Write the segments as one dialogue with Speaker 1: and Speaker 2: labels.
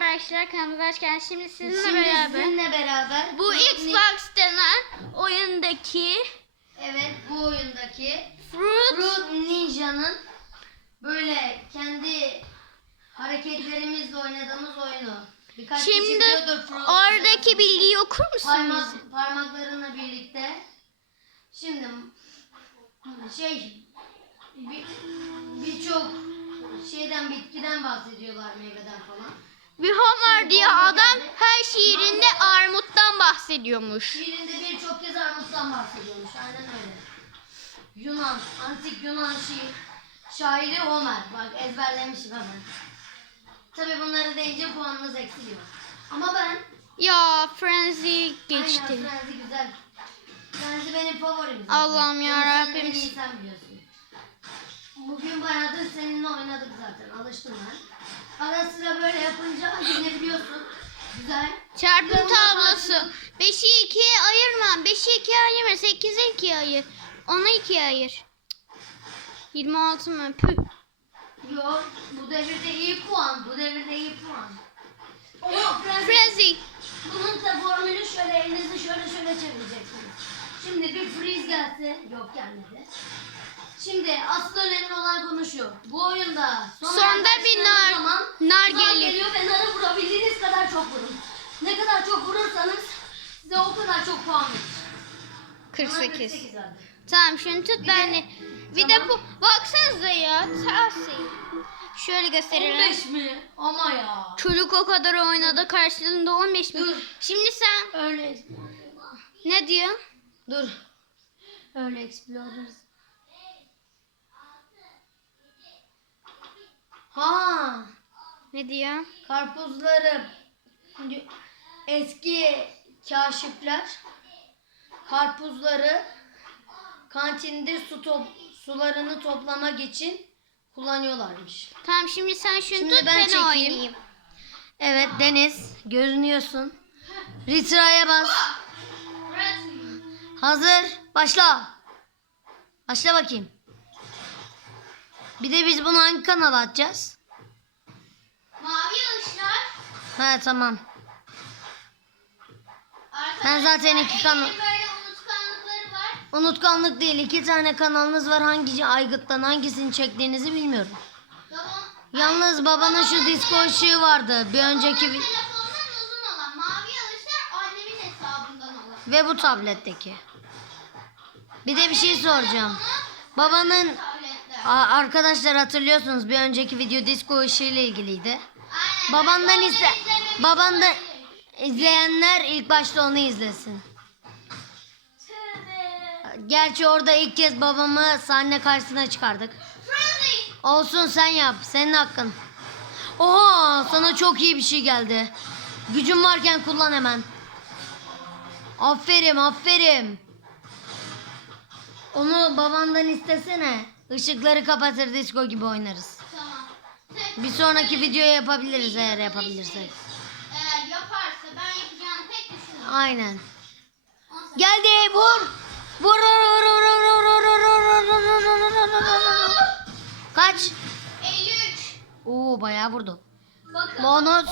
Speaker 1: Arkadaşlar kanalımıza hoş geldiniz. Şimdi sizinle
Speaker 2: Şimdi
Speaker 1: beraber
Speaker 2: sizinle beraber
Speaker 1: bu Xbox denen oyundaki
Speaker 2: evet bu oyundaki
Speaker 1: Fruit
Speaker 2: Fruit Ninja'nın böyle kendi hareketlerimizle oynadığımız oyunu. Birkaç
Speaker 1: Şimdi oradaki bilgiyi okur musunuz?
Speaker 2: parmak, parmaklarınla birlikte. Şimdi şey bir- birçok şeyden bitkiden bahsediyorlar meyveden falan.
Speaker 1: Bir Homer diye adam her şiirinde armuttan bahsediyormuş.
Speaker 2: Şiirinde birçok kez armuttan bahsediyormuş. Aynen öyle. Yunan, antik Yunan şiir, şairi Homer. Bak ezberlemişim hemen. Tabi bunları deyince puanınız eksiliyor. Ama ben
Speaker 1: Ya Frenzy geçti.
Speaker 2: Aynen Frenzy güzel. Frenzy benim favorim. zaten.
Speaker 1: Allah'ım
Speaker 2: Onu
Speaker 1: yarabbim.
Speaker 2: Sen en iyi sen biliyorsun. Bugün bayağıdır seninle oynadık zaten. Alıştım ben. Ara sıra böyle yapınca yine biliyorsun. Güzel.
Speaker 1: Çarpım tablosu.
Speaker 2: karşısında-
Speaker 1: 5'i 2'ye ayırma. 5'i 2'ye ayırma. 8'i 2'ye ayır. 10'u 2'ye ayır. Cık. 26 mı? Püh.
Speaker 2: Yok bu devirde iyi puan. Bu devirde iyi puan. Ama Frenzy
Speaker 1: Frenzy.
Speaker 2: bunun da formülü şöyle elinizi şöyle şöyle çevireceksiniz. Şimdi bir gelse yok gelmedi. Şimdi asıl önemli olan konu şu. Bu oyunda son
Speaker 1: Sonda bir nar-
Speaker 2: zaman
Speaker 1: nar
Speaker 2: nar
Speaker 1: gelir.
Speaker 2: geliyor ve narı vurabildiğiniz kadar çok vurun. Ne kadar çok vurursanız size o kadar çok puan verir. Bana
Speaker 1: 48.
Speaker 2: 48 verdi.
Speaker 1: Tamam şunu tut
Speaker 2: Bir
Speaker 1: ben
Speaker 2: de-
Speaker 1: de. Bir de
Speaker 2: Tamam.
Speaker 1: bu baksanıza ya. Tersi. Şöyle gösterelim.
Speaker 2: 15 mi? Ama ya.
Speaker 1: Çocuk o kadar oynadı karşılığında 15 mi?
Speaker 2: Dur.
Speaker 1: Şimdi sen
Speaker 2: Öyle.
Speaker 1: ne diyor?
Speaker 2: Dur. Öyle explorers. Ha,
Speaker 1: Ne diyor?
Speaker 2: karpuzları eski kaşifler karpuzları kantinde su top, sularını toplamak için kullanıyorlarmış.
Speaker 1: Tamam şimdi sen şunu
Speaker 2: Şimdi
Speaker 1: tut
Speaker 2: ben
Speaker 1: ben,
Speaker 2: çekeyim.
Speaker 1: oynayayım.
Speaker 2: Evet Deniz görünüyorsun. Ritra'ya bas. Hazır. Başla. Başla bakayım. Bir de biz bunu hangi kanala atacağız?
Speaker 1: Mavi ışlar.
Speaker 2: Ha tamam. Ben zaten iki kanal-. Unutkanlık değil. iki tane kanalınız var. Hangi aygıttan hangisini çektiğinizi bilmiyorum.
Speaker 1: Tamam.
Speaker 2: Yalnız babanın şu disco ışığı vardı. Bir önceki vi-
Speaker 1: Telefondan uzun olan mavi alışlar annemin hesabından olan.
Speaker 2: Ve bu tabletteki. Bir de bir şey soracağım. Babanın Arkadaşlar hatırlıyorsunuz bir önceki video disco ile ilgiliydi. Babandan
Speaker 1: izlememiştim.
Speaker 2: Babandan izleyenler ilk başta onu izlesin. Gerçi orada ilk kez babamı sahne karşısına çıkardık. Olsun sen yap. Senin hakkın. Oha sana çok iyi bir şey geldi. Gücün varken kullan hemen. Aferin aferin. Onu babandan istesene. Işıkları kapatır disco gibi oynarız.
Speaker 1: Tamam. Tek-
Speaker 2: Bir sonraki videoya yapabiliriz eğer yapabilirsek.
Speaker 1: Eğer yaparsa ben yapacağını tek düşünüyorum.
Speaker 2: Aynen. Geldi vur vur vur vur vur vur vur vur vur vur vur vur vur. Kaç?
Speaker 1: 53.
Speaker 2: Oo bayağı vurdu.
Speaker 1: Bakın.
Speaker 2: Bonus.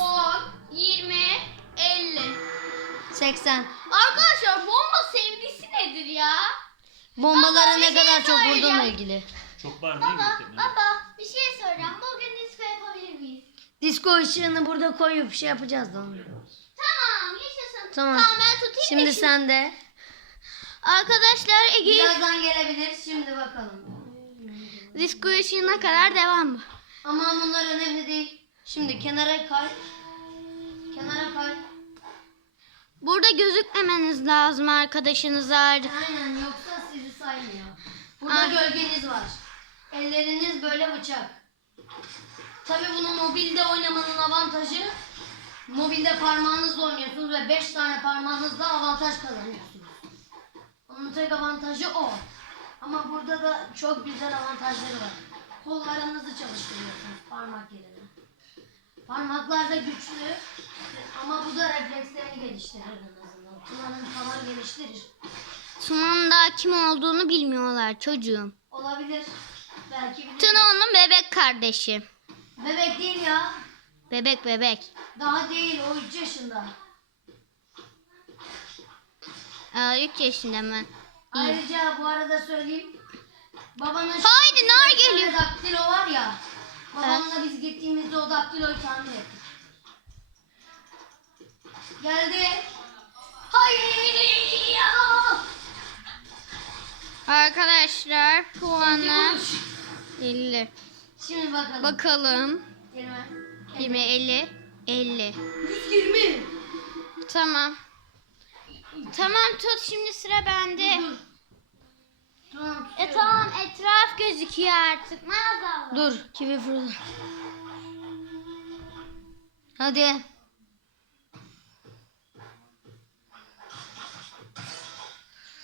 Speaker 1: 10, 20, 50.
Speaker 2: 80.
Speaker 1: Arkadaşlar bomba sevgisi nedir ya?
Speaker 2: Bombalara
Speaker 1: Baba, bir
Speaker 2: ne
Speaker 1: şey
Speaker 2: kadar çok
Speaker 1: söyleyeceğim.
Speaker 2: vurduğunla ilgili.
Speaker 3: Çok var değil mi?
Speaker 1: Baba, baba bir şey soracağım. Bugün disco yapabilir miyiz?
Speaker 2: Disco ışığını burada koyup bir şey yapacağız da onu.
Speaker 1: Tamam, yaşasın.
Speaker 2: Tamam.
Speaker 1: ben tutayım
Speaker 2: Şimdi
Speaker 1: da
Speaker 2: sen de.
Speaker 1: Arkadaşlar Ege
Speaker 2: Birazdan gelebilir. Şimdi bakalım.
Speaker 1: disco ışığına kadar devam mı?
Speaker 2: Ama bunlar önemli değil. Şimdi kenara kay. Kenara kay.
Speaker 1: Burada gözükmemeniz lazım arkadaşınıza.
Speaker 2: Aynen yoksa sizi saymıyor. Burada
Speaker 1: Ay.
Speaker 2: gölgeniz var. Elleriniz böyle bıçak. Tabi bunu mobilde oynamanın avantajı mobilde parmağınızla oynuyorsunuz ve 5 tane parmağınızla avantaj kazanıyorsunuz. Onun tek avantajı o. Ama burada da çok güzel avantajları var. Kollarınızı çalıştırıyorsunuz parmak yerine. Parmaklar da güçlü ama bu da reflekslerini geliştirir en azından. Kullanım falan geliştirir.
Speaker 1: Tuna'nın daha kim olduğunu bilmiyorlar çocuğum.
Speaker 2: Olabilir. Belki bilir.
Speaker 1: Tuna onun bebek kardeşi.
Speaker 2: Bebek değil ya.
Speaker 1: Bebek bebek.
Speaker 2: Daha değil o 3 yaşında.
Speaker 1: Aa, 3 yaşında mı?
Speaker 2: Ayrıca bu arada söyleyeyim. Babanın
Speaker 1: Haydi nar geliyor.
Speaker 2: Daktilo var ya. Babamla biz gittiğimizde o daktiloyu tamir ettik. Geldi. Hayır ya.
Speaker 1: Arkadaşlar
Speaker 2: Vuruş.
Speaker 1: 50.
Speaker 2: Şimdi bakalım.
Speaker 1: Bakalım.
Speaker 2: 20.
Speaker 1: 20 50 50.
Speaker 2: 120.
Speaker 1: Tamam. Tamam tut şimdi sıra bende.
Speaker 2: Dur. Tamam.
Speaker 1: E tamam etraf gözüküyor artık maazallah.
Speaker 2: Dur. Kivi fırla. Hadi.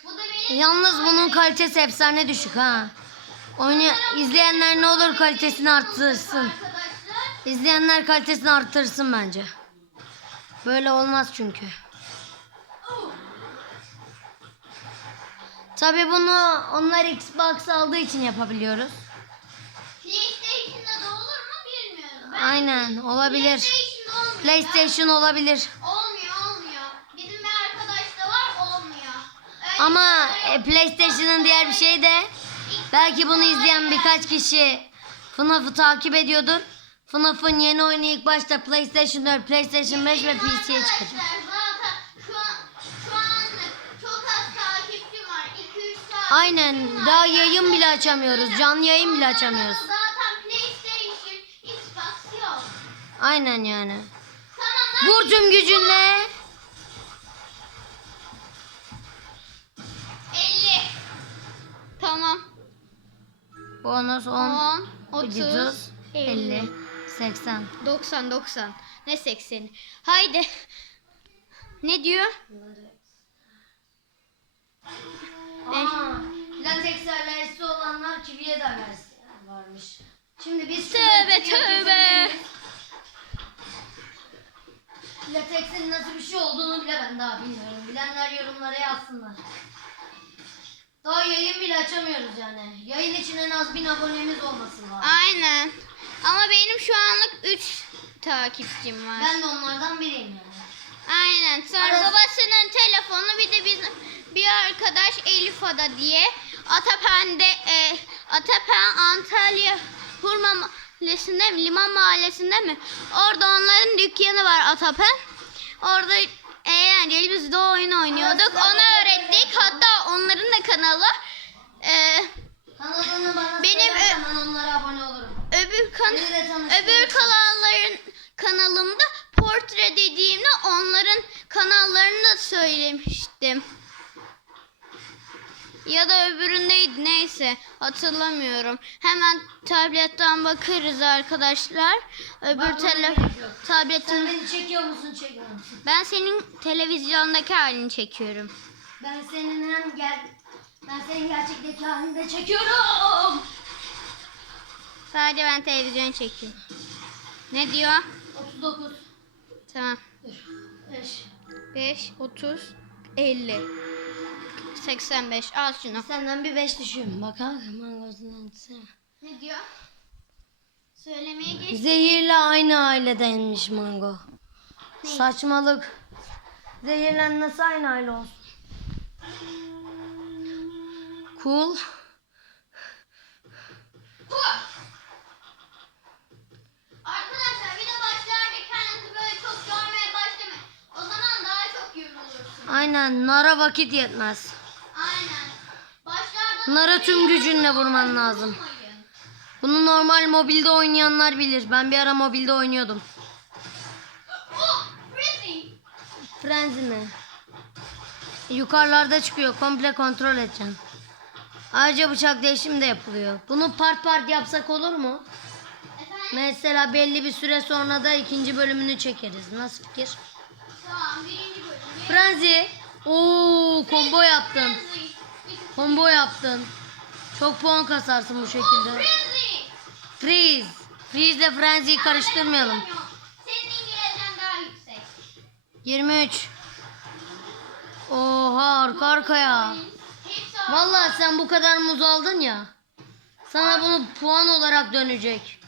Speaker 1: Bu da benim.
Speaker 2: Yalnız bunun kalitesi efsane düşük ha. Oyunu izleyenler ne olur kalitesini arttırsın.
Speaker 1: Arkadaşlar.
Speaker 2: İzleyenler kalitesini arttırsın bence. Böyle olmaz çünkü. Tabi bunu onlar Xbox aldığı için yapabiliyoruz.
Speaker 1: PlayStation'da da olur mu bilmiyorum. Ben
Speaker 2: Aynen olabilir.
Speaker 1: PlayStation'da olmuyor.
Speaker 2: PlayStation olabilir.
Speaker 1: Olmuyor olmuyor. Bizim bir arkadaş da var olmuyor. Öyle
Speaker 2: Ama e,
Speaker 1: yok.
Speaker 2: PlayStation'ın diğer bir şeyi de belki bunu izleyen birkaç kişi FNAF'ı takip ediyordur. FNAF'ın yeni oyunu ilk başta PlayStation 4, PlayStation 5 ve PC'ye çıkacak. Aynen daha yayın bile açamıyoruz. Canlı yayın bile açamıyoruz.
Speaker 1: Zaten PlayStation, Xbox yok.
Speaker 2: Aynen yani. Vur tüm gücünle.
Speaker 1: 50. Tamam.
Speaker 2: Bonus 10,
Speaker 1: 10, 30,
Speaker 2: 30, 50, 80.
Speaker 1: 90, 90. Ne 80? Haydi. Ne diyor?
Speaker 2: Aa, latex alerjisi olanlar kiviye de alerjisi varmış. Şimdi biz
Speaker 1: Tövbe, tövbe.
Speaker 2: Lateksin nasıl bir şey olduğunu bile ben daha bilmiyorum. Bilenler yorumlara yazsınlar. Daha yayın bile açamıyoruz yani. Yayın için en az bin abonemiz olması lazım.
Speaker 1: Aynen. Ama benim şu anlık 3 takipçim var.
Speaker 2: Ben de onlardan biriyim yani.
Speaker 1: Aynen. Sonra
Speaker 2: Arası-
Speaker 1: babasının telefonu bir de bizim bir arkadaş Elif Ada diye Atapen'de e, Atapen Antalya Hurma Mahallesi'nde mi? Liman Mahallesi'nde mi? Orada onların dükkanı var Atapen. Orada eğlenceli biz de oyun oynuyorduk. Ona öğrettik. Hatta onların da kanalı e,
Speaker 2: Kanalını bana
Speaker 1: Benim
Speaker 2: ben onlara abone olurum.
Speaker 1: öbür kan öbür kanalların kanalımda portre dediğimde onların kanallarını da söylemiştim. Ya da öbüründeydi neyse hatırlamıyorum. Hemen tabletten bakarız arkadaşlar. Öbür
Speaker 2: Bakmana
Speaker 1: tele
Speaker 2: gerek yok. Sen
Speaker 1: tabletin
Speaker 2: beni çekiyor musun çekmiyor musun?
Speaker 1: ben senin televizyondaki halini çekiyorum.
Speaker 2: Ben senin hem gel ben senin gerçekteki halini de çekiyorum.
Speaker 1: Sadece ben televizyon çekiyorum. Ne diyor?
Speaker 2: 39.
Speaker 1: Tamam.
Speaker 2: Dur. 5.
Speaker 1: 5, 30, 50. 85. Al şunu.
Speaker 2: Senden bir 5 düşüyorum. Bakalım mangozundan
Speaker 1: Ne diyor? Söylemeye geç.
Speaker 2: Zehirle aynı ailedenmiş mango.
Speaker 1: Ne?
Speaker 2: Saçmalık. Zehirlen nasıl aynı aile olsun? Cool.
Speaker 1: Arkadaşlar bir de başlarda kendinizi böyle çok görmeye başlamayın. O zaman daha çok yorulursun.
Speaker 2: Aynen. Nara vakit yetmez. Nara tüm gücünle vurman lazım. Bunu normal mobilde oynayanlar bilir. Ben bir ara mobilde oynuyordum. Frenzy mi? Yukarılarda çıkıyor. Komple kontrol edeceğim. Ayrıca bıçak değişimi de yapılıyor. Bunu part part yapsak olur mu?
Speaker 1: Efendim?
Speaker 2: Mesela belli bir süre sonra da ikinci bölümünü çekeriz. Nasıl fikir?
Speaker 1: Tamam birinci bölüm.
Speaker 2: Frenzy. Oo, combo yaptın. Combo yaptın. Çok puan kasarsın bu şekilde. Freeze. Freeze ile Frenzy'yi karıştırmayalım.
Speaker 1: Senin İngilizcen daha yüksek.
Speaker 2: 23. Oha arka arkaya. Vallahi sen bu kadar muz aldın ya. Sana bunu puan olarak dönecek.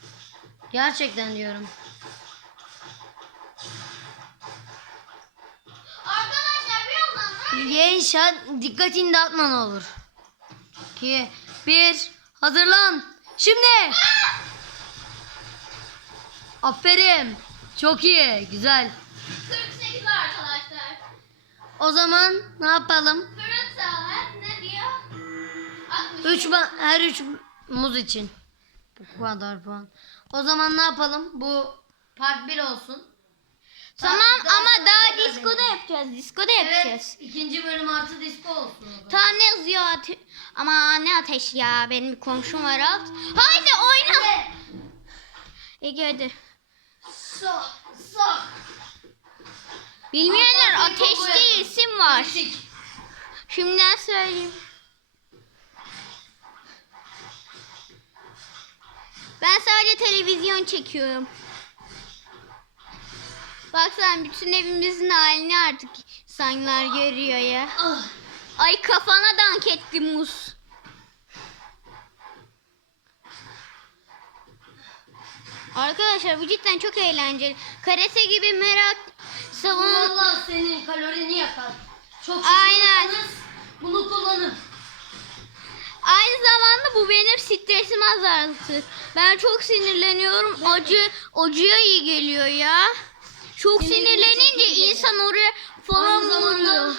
Speaker 2: Gerçekten diyorum. Arkadaşlar bir yandan... Gençler dikkatini dağıtma olur. 2 1 hazırlan. Şimdi. Aferin. Çok iyi. Güzel.
Speaker 1: 48 arkadaşlar.
Speaker 2: O zaman ne yapalım?
Speaker 1: Fırın saat ne diyor? 60.
Speaker 2: 3 her 3 muz için. Bu kadar puan. O zaman ne yapalım? Bu part 1 olsun.
Speaker 1: Tamam
Speaker 2: Daha-
Speaker 1: ama
Speaker 2: daha
Speaker 1: daha
Speaker 2: sonra
Speaker 1: disko da
Speaker 2: deneyelim.
Speaker 1: yapacağız. Disko da yapacağız.
Speaker 2: Evet. ikinci bölüm artı disco olsun.
Speaker 1: Tamam ne yazıyor? Ate- ama ne ateş ya? Benim bir komşum var alt. Haydi oyna. Ege hadi.
Speaker 2: Sok. Sok.
Speaker 1: Bilmeyenler ateş diye isim var. Şimdiden söyleyeyim. Ben sadece televizyon çekiyorum. Bak sen bütün evimizin halini artık insanlar görüyor ya.
Speaker 2: Ah.
Speaker 1: Ay kafana dank etti muz. Arkadaşlar bu cidden çok eğlenceli. Karate gibi merak savun
Speaker 2: Vallahi senin kalorini yakar. Çok
Speaker 1: Aynen.
Speaker 2: bunu kullanın.
Speaker 1: Aynı zamanda bu benim stresimi azaltır. Ben çok sinirleniyorum. Acı acıya iyi geliyor ya. Çok sinirlenince insan oraya falan
Speaker 2: Aynı zamanda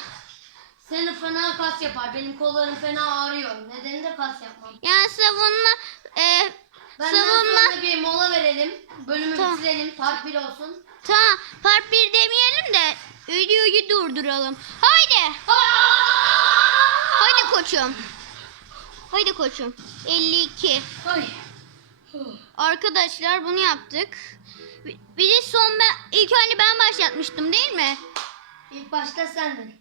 Speaker 2: seni fena kas yapar. Benim kollarım fena ağrıyor. Nedeni de kas yapmam.
Speaker 1: Yani savunma e,
Speaker 2: Benden
Speaker 1: savunma
Speaker 2: sonra bir mola verelim. Bölümü
Speaker 1: Tamam.
Speaker 2: bitirelim. Part 1 olsun.
Speaker 1: tamam part 1 demeyelim de videoyu durduralım. Haydi. Haydi koçum. Haydi koçum. 52.
Speaker 2: Ay.
Speaker 1: Arkadaşlar bunu yaptık. Bir- Bir de son ben ilk önce ben başlatmıştım değil mi?
Speaker 2: İlk başta sendin.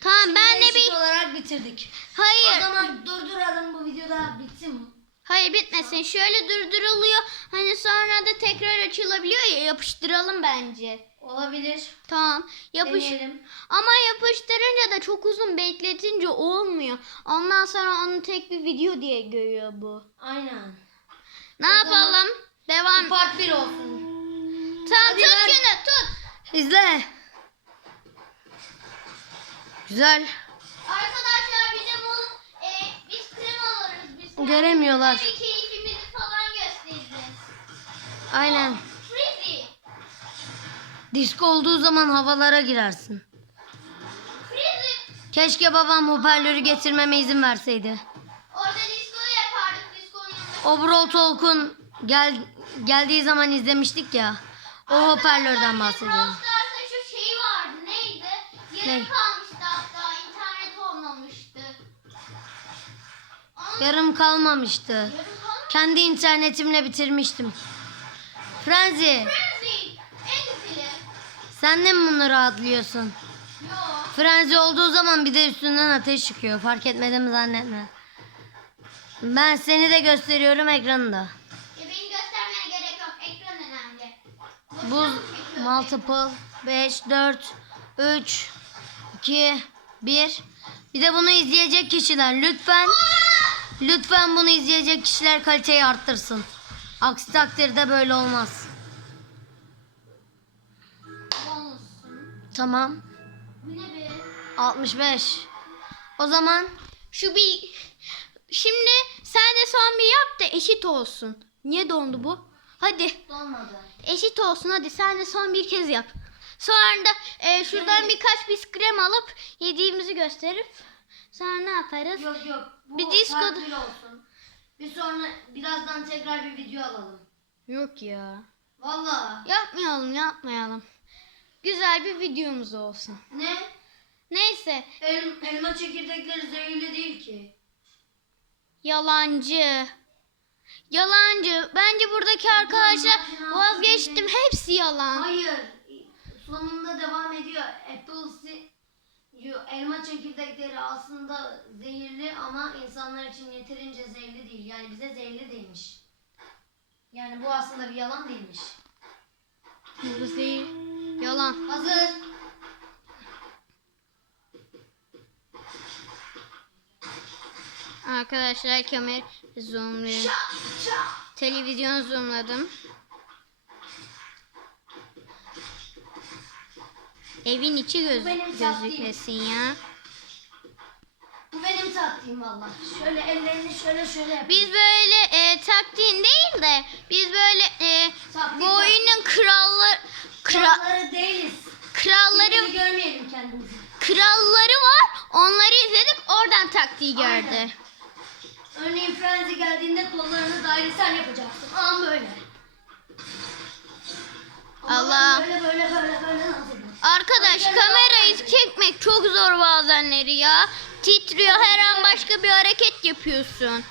Speaker 1: Tamam ben de bir
Speaker 2: olarak bitirdik.
Speaker 1: hayır
Speaker 2: O zaman durduralım bu videoda bitsin mi?
Speaker 1: hayır bitmesin. Şöyle durduruluyor. Hani sonra da tekrar açılabiliyor ya yapıştıralım bence.
Speaker 2: Olabilir.
Speaker 1: Tamam. Yapış
Speaker 2: Deneyelim.
Speaker 1: ama yapıştırınca da çok uzun bekletince olmuyor. Ondan sonra onu tek bir video diye görüyor bu.
Speaker 2: Aynen.
Speaker 1: Ne
Speaker 2: O zaman-
Speaker 1: yapalım? Devam.
Speaker 2: Bu part 1 olsun.
Speaker 1: Tamam tut şunu tut.
Speaker 2: İzle. Güzel.
Speaker 1: Arkadaşlar bize bu e, biz krem alırız biz.
Speaker 2: Göremiyorlar.
Speaker 1: Bir keyfimizi falan gösteririz.
Speaker 2: Aynen.
Speaker 1: Frizzy.
Speaker 2: Disko olduğu zaman havalara girersin.
Speaker 1: Frizzy.
Speaker 2: Keşke babam hoparlörü getirmeme izin verseydi.
Speaker 1: Orada disco yapardık yanında.
Speaker 2: Obrol Talk'un gel, geldiği zaman izlemiştik ya. O hoparlörden bahsediyorum.
Speaker 1: Brawl şu şey vardı neydi? Yarım
Speaker 2: Ne?
Speaker 1: kalmıştı hatta internet olmamıştı. Onun
Speaker 2: Yarım kalmamıştı.
Speaker 1: yarım kalmış.
Speaker 2: Kendi internetimle bitirmiştim. Frenzy,
Speaker 1: Frenzy. En güzeli.
Speaker 2: sen de mi bunu rahatlıyorsun?
Speaker 1: Yo.
Speaker 2: Frenzy olduğu zaman bir de üstünden ateş çıkıyor. Fark etmedim zannetme. Ben seni de gösteriyorum ekranında.
Speaker 1: Ya beni göstermeye gerek yok. Ekran önemli.
Speaker 2: Buz multiple 5 4 3 2 1 Bir de bunu izleyecek kişiler lütfen lütfen bunu izleyecek kişiler kaliteyi arttırsın. Aksi takdirde böyle olmaz. Tamam.
Speaker 1: Bu ne be?
Speaker 2: 65. O zaman
Speaker 1: Şu bir... Şimdi sen de son bir yap da eşit olsun. Niye dondu bu? Hadi.
Speaker 2: olmadı.
Speaker 1: Eşit olsun hadi sen de son bir kez yap. Sonra da e, şuradan birkaç bis krem alıp yediğimizi gösterip sonra ne yaparız?
Speaker 2: Yok yok. Bu
Speaker 1: Bir disco-
Speaker 2: olsun. Bir sonra birazdan tekrar bir video alalım.
Speaker 1: Yok ya.
Speaker 2: Vallahi.
Speaker 1: Yapmayalım yapmayalım. Güzel bir videomuz olsun.
Speaker 2: Ne?
Speaker 1: Neyse
Speaker 2: El, elma çekirdekleri zehirli değil ki.
Speaker 1: yalancı. Yalancı. Bence buradaki arkadaşlar vazgeçtim. Hepsi yalan.
Speaker 2: Hayır. Sonunda devam ediyor. Apple elma çekirdekleri aslında zehirli ama insanlar için yeterince zehirli değil. Yani bize zehirli değilmiş. Yani bu aslında bir yalan değilmiş.
Speaker 1: Bu değil. Yalan.
Speaker 2: Hazır.
Speaker 1: Arkadaşlar kamera zoomluyor. Televizyonu zoomladım. Evin içi göz
Speaker 2: benim
Speaker 1: gözükmesin ya.
Speaker 2: taktiğim valla. Şöyle ellerini şöyle şöyle yap.
Speaker 1: Biz böyle e, taktiğin değil de biz böyle e,
Speaker 2: Taktik
Speaker 1: bu oyunun kralları kra,
Speaker 2: Kralları değiliz.
Speaker 1: kralları
Speaker 2: Kimliğini görmeyelim kendimizi.
Speaker 1: kralları var. Onları izledik. Oradan taktiği gördü.
Speaker 2: Aynen. Örneğin Frenzy geldiğinde kollarını dairesel yapacaksın. Aa böyle. Ama
Speaker 1: Allah.
Speaker 2: Böyle böyle böyle böyle?
Speaker 1: Arkadaş kamerayı çekmek çok zor bazenleri ya. Titriyor her an başka bir hareket yapıyorsun.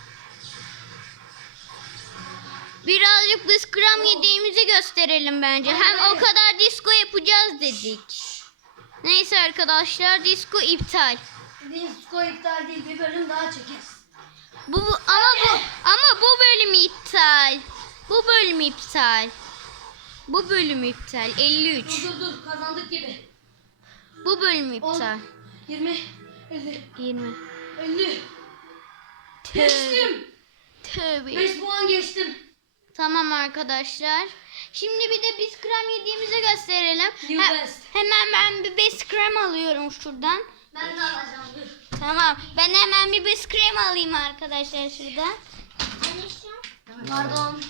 Speaker 1: Birazcık biz kram yediğimizi gösterelim bence. Hem o kadar disco yapacağız dedik. Neyse arkadaşlar disco iptal.
Speaker 2: Disco iptal değil bir bölüm daha çekeriz.
Speaker 1: Bu, bu- ama bu ama bu bölüm iptal. Bu bölüm iptal. Bu bölüm iptal. 53.
Speaker 2: Dur dur dur kazandık gibi.
Speaker 1: Bu bölüm
Speaker 2: 10,
Speaker 1: iptal.
Speaker 2: 20, 50,
Speaker 1: 20.
Speaker 2: 50.
Speaker 1: Tövbe.
Speaker 2: Geçtim.
Speaker 1: Tövbe.
Speaker 2: 5 puan geçtim.
Speaker 1: Tamam arkadaşlar. Şimdi bir de biz krem yediğimizi gösterelim.
Speaker 2: New best.
Speaker 1: hemen ben bir krem alıyorum şuradan.
Speaker 2: Ben de alacağım dur.
Speaker 1: Tamam. Ben hemen bir krem alayım arkadaşlar şuradan.
Speaker 2: Pardon.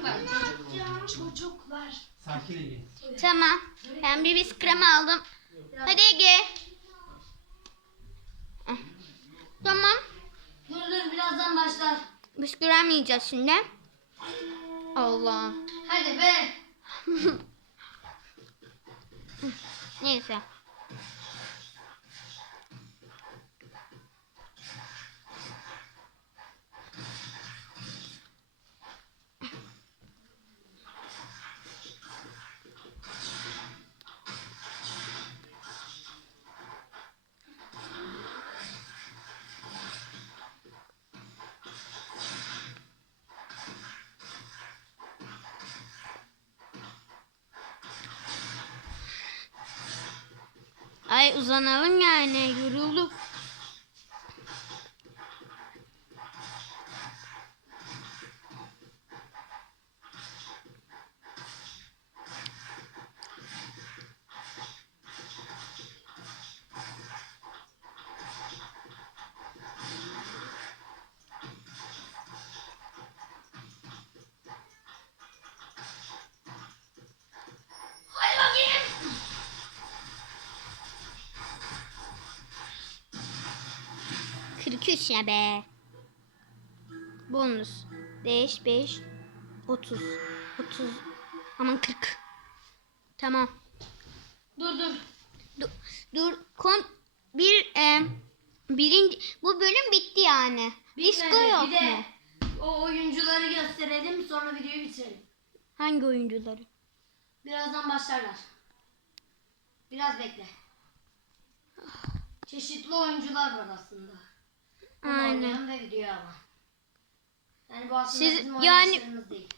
Speaker 2: Çocuklar, çocuk, çocuklar.
Speaker 3: Sakin Ege.
Speaker 1: Tamam. Ben bir bez krem aldım. Hadi Ege. Ah. Tamam.
Speaker 2: Dur dur birazdan başlar.
Speaker 1: Biz krem yiyeceğiz şimdi. Allah.
Speaker 2: Hadi be.
Speaker 1: Neyse. Ay uzanalım yani. Yorulduk. 43 ya be. Bonus. 5, 5, 30. 30. Aman 40. Tamam.
Speaker 2: Dur dur.
Speaker 1: Dur. dur. Kon bir e, birinci bu bölüm bitti yani.
Speaker 2: Bitmedi.
Speaker 1: Yok
Speaker 2: bir de
Speaker 1: mu?
Speaker 2: O oyuncuları gösterelim sonra videoyu bitirelim.
Speaker 1: Hangi oyuncuları?
Speaker 2: Birazdan başlarlar. Biraz bekle. Çeşitli oyuncular var aslında.
Speaker 1: Aynen.
Speaker 2: ve videoya alan. Yani bu aslında
Speaker 1: Siz-
Speaker 2: bizim
Speaker 1: yani-
Speaker 2: değil.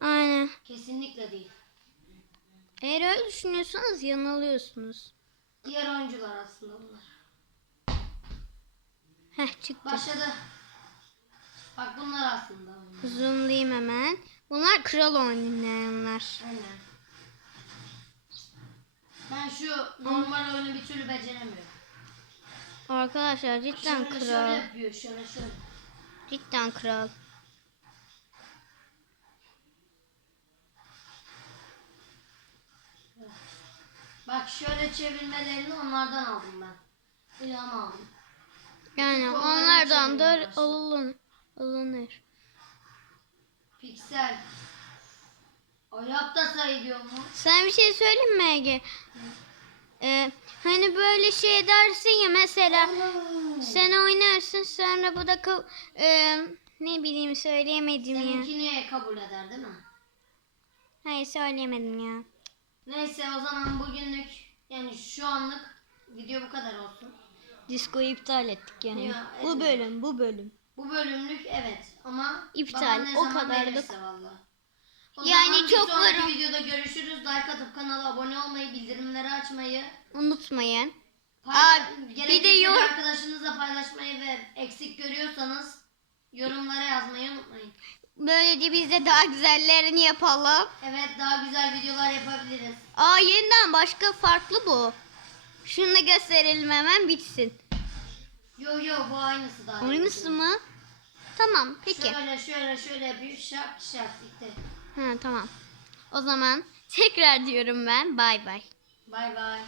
Speaker 1: Aynen.
Speaker 2: Kesinlikle değil.
Speaker 1: Eğer öyle düşünüyorsanız yanılıyorsunuz.
Speaker 2: Diğer oyuncular aslında bunlar.
Speaker 1: Heh çıktı.
Speaker 2: Başladı. Bak bunlar aslında oyuncular.
Speaker 1: Zoomlayayım hemen. Bunlar kral oynayanlar.
Speaker 2: Aynen. Ben şu normal oyunu bir türlü beceremiyorum.
Speaker 1: Arkadaşlar cidden
Speaker 2: Şöyle şöyle
Speaker 1: kral.
Speaker 2: yapıyor. Şöyle şöyle.
Speaker 1: Cidden kral.
Speaker 2: Bak şöyle çevirmelerini onlardan aldım ben. İlham aldım.
Speaker 1: Yani
Speaker 2: Çok
Speaker 1: onlardan da
Speaker 2: şeyler
Speaker 1: alınır.
Speaker 2: Piksel. Ayakta sayılıyor mu?
Speaker 1: Sen bir şey söyleyeyim mi Ege? Ee, hani böyle şey dersin ya mesela sen oynarsın sonra bu da e, ne bileyim söyleyemedim ya.
Speaker 2: Seninkini kabul eder değil mi?
Speaker 1: Hayır söyleyemedim ya.
Speaker 2: Neyse o zaman bugünlük yani şu anlık video bu kadar olsun.
Speaker 1: Diskoyu iptal ettik yani.
Speaker 2: Ya,
Speaker 1: bu
Speaker 2: evet.
Speaker 1: bölüm bu bölüm.
Speaker 2: Bu bölümlük evet ama
Speaker 1: İptal, o
Speaker 2: zaman
Speaker 1: kadarlık.
Speaker 2: verirse valla. O
Speaker 1: Yani çok
Speaker 2: bir sonraki
Speaker 1: var-
Speaker 2: videoda görüşürüz. Like atıp kanala abone olmayı, bildirimleri açmayı,
Speaker 1: Unutmayın.
Speaker 2: pay-
Speaker 1: Aa, bir de yor-
Speaker 2: arkadaşınızla paylaşmayı ve eksik görüyorsanız yorumlara yazmayı unutmayın.
Speaker 1: Böylece biz de daha güzellerini yapalım.
Speaker 2: Evet daha güzel videolar yapabiliriz.
Speaker 1: Aa yeniden başka farklı bu. Şunu da gösterelim hemen bitsin.
Speaker 2: Yo yo bu aynısı daha.
Speaker 1: Aynısı mı? Tamam peki.
Speaker 2: Şöyle şöyle şöyle bir şak şak işte.
Speaker 1: Ha tamam. O zaman tekrar diyorum ben bay bay.
Speaker 2: Bay bay.